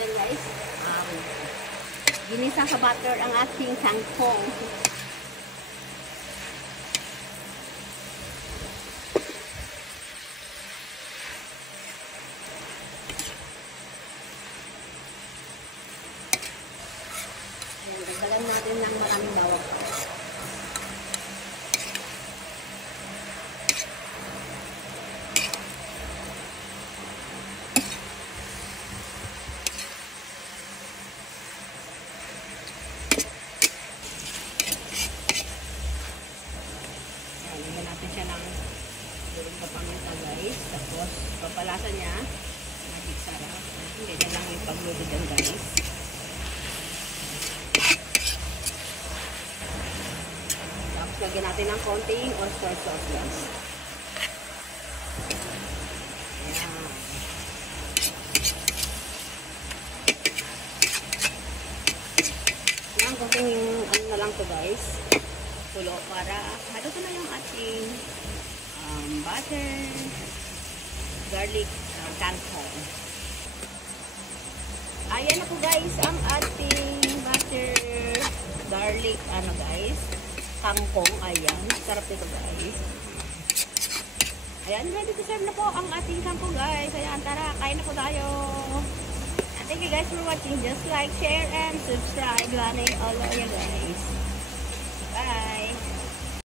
Yan guys, ginisa sa butter ang ating kangkong. Dagdagan natin ng maraming bawang. Lagyan natin siya ng durog na paminta guys. Tapos papalasa niya. Magic sarap. Ganyan lang yung pagluto dyan guys. Tapos lagyan natin ng konting oyster sauce guys. Ayan. Ayan, konting ano na lang to guys. Pulo para halo ko na yung ating butter, garlic, kangkong. Ayan na po guys ang ating butter, garlic, ano guys, kangkong. Ayan, sarap nito guys. Ayan, ready to serve na po ang ating kangkong guys. Ayan, tara, kain na po tayo. Thank you guys for watching. Just like, share, and subscribe. Lana all of you guys. Bye!